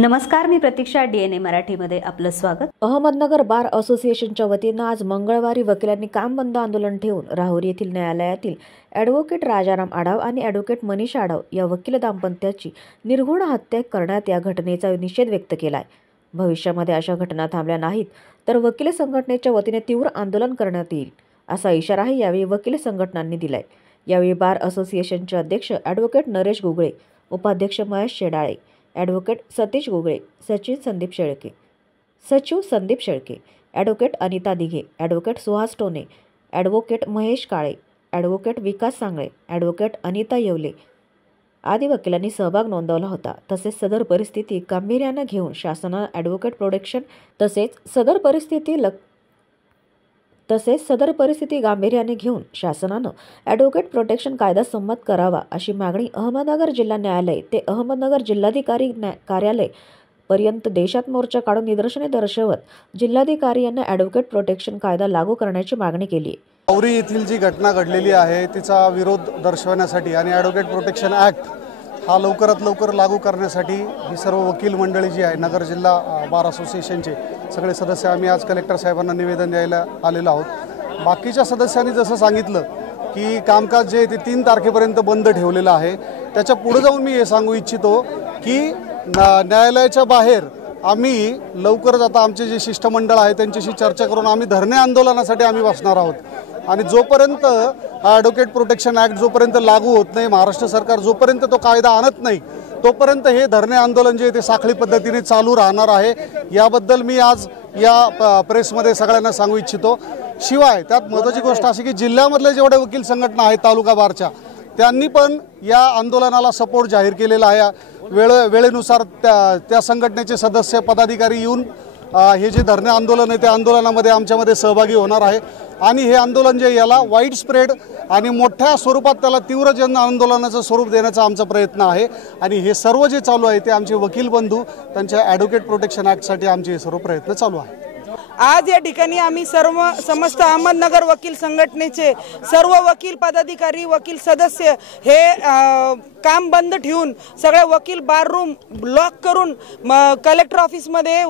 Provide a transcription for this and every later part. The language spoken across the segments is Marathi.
नमस्कार, मी प्रतीक्षा. DNA मराठीमध्ये आपलं स्वागत. अहमदनगर बार असोसिएशनच्या वतीनं आज मंगळवारी वकिलांनी काम बंद आंदोलन ठेवून राहुरी येथील न्यायालयातील ॲडव्होकेट राजाराम आढाव आणि ॲडव्होकेट मनीष आढाव या वकील दाम्पत्याची निर्घृण हत्या करण्यात या घटनेचा निषेध व्यक्त केला आहे. भविष्यामध्ये अशा घटना थांबल्या नाहीत तर वकील संघटनेच्या वतीने तीव्र आंदोलन करण्यात येईल असा इशाराही यावेळी वकील संघटनांनी दिलाय. यावेळी बार असोसिएशनचे अध्यक्ष ॲडव्होकेट नरेश गुगळे, उपाध्यक्ष महेश शेडाळे, ॲडव्होकेट सतीश गुगळे, सचिव Sandeep Shelke, advocate Anita Dighe, advocate Suhas Tone, advocate Mahesh Kale, advocate Vikas Sangle, advocate Anita Yevle आदी वकिलांनी सहभाग नोंदवला होता. तसेच सदर परिस्थिती गांभीर्याने घेऊन शासनानं ॲडव्होकेट प्रोटेक्शन गांभीर्याने घेऊन शासनानं ॲडव्होकेट प्रोटेक्शन कायदा संमत करावा अशी मागणी अहमदनगर जिल्हा न्यायालय ते अहमदनगर जिल्हाधिकारी कार्यालय पर्यंत देशात मोर्चा काढून निदर्शने दर्शवत जिल्हाधिकारी यांना ॲडव्होकेट प्रोटेक्शन कायदा लागू करण्याची मागणी केली. राहुरी येथील जी घटना घडलेली आहे तिचा विरोध दर्शवण्यासाठी आणि ॲडव्होकेट प्रोटेक्शन ॲक्ट हा लवकरात लवकर लागू करण्यासाठी ही सर्व वकील मंडळी जी आहे नगर जिल्हा बार असोसिएशनचे सगळे सदस्य आम्ही आज कलेक्टर साहेबांना निवेदन द्यायला आलेलो आहोत. बाकीच्या सदस्यांनी जसं सांगितलं की कामकाज जे ते 3 तारखेपर्यंत बंद ठेवलेलं आहे, त्याच्या पुढे जाऊन मी हे सांगू इच्छितो की न्यायालयाच्या बाहेर आम्ही लवकरच आता आमचे जे शिष्टमंडळ आहे त्यांच्याशी चर्चा करून आम्ही धरणे आंदोलनासाठी आम्ही बसणार आहोत. आणि जोपर्यंत हा ॲडव्होकेट प्रोटेक्शन ॲक्ट जोपर्यंत लागू होत नाही, महाराष्ट्र सरकार जोपर्यंत तो कायदा आणत नाही तोपर्यंत हे धरणे आंदोलन जे ते साखळी पद्धतीने चालू राहणार आहे. याबद्दल मी आज या प्रेसमध्ये सगळ्यांना सांगू इच्छितो. शिवाय त्यात महत्त्वाची गोष्ट अशी की जिल्ह्यामधले जेवढे वकील संघटना आहेत तालुका बारच्या, त्यांनी पण या आंदोलनाला सपोर्ट जाहीर केलेला आहे. वेळेनुसार त्या संघटनेचे सदस्य पदाधिकारी येऊन हे जे धरणे आंदोलन आहे त्या आंदोलनामध्ये आमच्यामध्ये सहभागी होणार आहे. आणि हे आंदोलन जे याला वाईड स्प्रेड आणि मोठ्या स्वरूपात त्याला तीव्र जन आंदोलनाचं स्वरूप देण्याचा आमचा प्रयत्न आहे. आणि हे सर्व जे चालू आहे ते आमचे वकील बंधू त्यांच्या ॲडव्होकेट प्रोटेक्शन ॲक्टसाठी आमचे हे सर्व प्रयत्न चालू आहे. आज या ठिकाणी आम्ही समस्त अहमदनगर वकील संघटनेचे सर्व वकील पदाधिकारी, वकील सदस्य हे काम बंद ठेवून सगळे वकील बार रूम ब्लॉक करून कलेक्टर ऑफिसमध्ये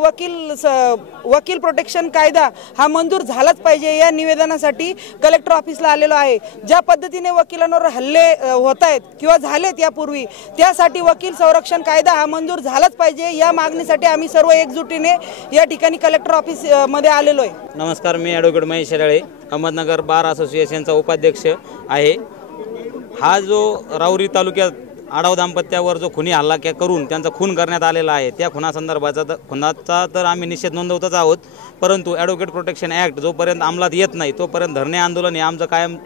वकील प्रोटेक्शन कायदा हा मंजूर झालाच पाहिजे या निवेदनासाठी कलेक्टर ऑफिसला आलेलो आहे. ज्या पद्धतीने वकिलांवर हल्ले होत आहेत किंवा झालेत यापूर्वी, त्यासाठी वकील संरक्षण कायदा हा मंजूर झालाच पाहिजे या मागणीसाठी आम्ही सर्व एकजुटीने या ठिकाणी कलेक्टर ऑफिस मध्ये आलेलो आहे. नमस्कार, मी ॲडव्होकेट महेश शेडाळे, अहमदनगर बार असोसिएशनचा उपाध्यक्ष आहे. हा जो राहुरी तालुक्यात आढाव दाम्पत्यावर जो खुनी हल्ला करून त्यांचा खून करण्यात आलेला आहे, त्या खुनाचा तर आम्ही निषेध नोंदवतच आहोत. परंतु ॲडव्होकेट प्रोटेक्शन ॲक्ट जोपर्यंत अंमलात येत नाही तोपर्यंत धरणे आंदोलन हे आमचं कायम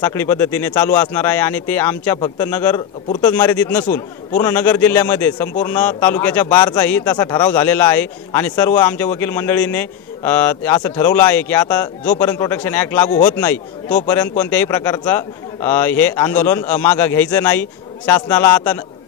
साखळी पद्धतीने चालू असणार आहे. आणि ते आमच्या फक्त नगर पुरतंच मर्यादित नसून पूर्ण नगर जिल्ह्यामध्ये संपूर्ण तालुक्याच्या बारचाही तसा ठराव झालेला आहे. आणि सर्व आमच्या वकील मंडळीने असं ठरवलं आहे की आता जोपर्यंत प्रोटेक्शन ॲक्ट लागू होत नाही तोपर्यंत कोणत्याही प्रकारचा हे आंदोलन मागं घ्यायचं नाही. शासनाला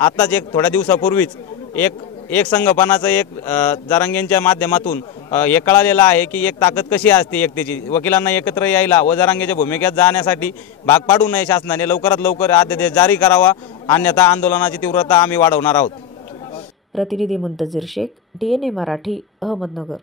आताच थोड्या दिवसापूर्वीच एक संघपणाचं जरांगेंच्या माध्यमातून हे कळालेलं आहे की एक ताकद कशी असते एकतेची. वकिलांना एकत्र यायला व जरांगेच्या भूमिकेत जाण्यासाठी भाग पाडू नये. शासनाने लवकरात लवकर अध्यादेश जारी करावा, अन्यथा आंदोलनाची तीव्रता आम्ही वाढवणार आहोत. प्रतिनिधी मुंतजीर शेख, DNA मराठी, अहमदनगर.